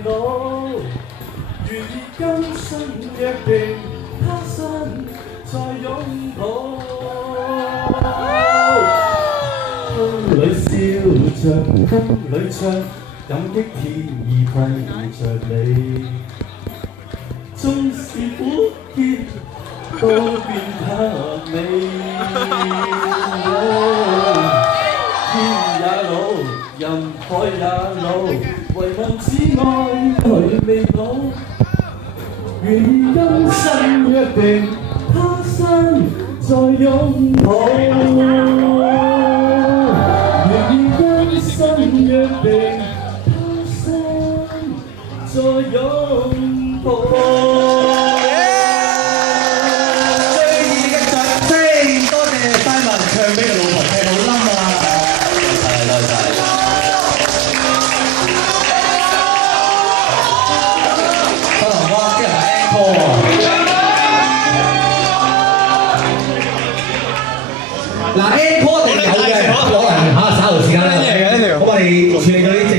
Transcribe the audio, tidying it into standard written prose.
老，願以今生約定，他生再擁抱。風裏笑着，風裏唱，感激天意替着你。縱是苦澀，都變給你。天也老，人海也老，唯望此愛來未老。願今生約定，他生再擁抱。願今生約定，他生再擁抱。唱俾個老婆聽，好冧啊！多謝。可能哇，今日係 encore 喎。嗱 encore 一定有嘅，可能稍後時間咧，我哋處理咗呢。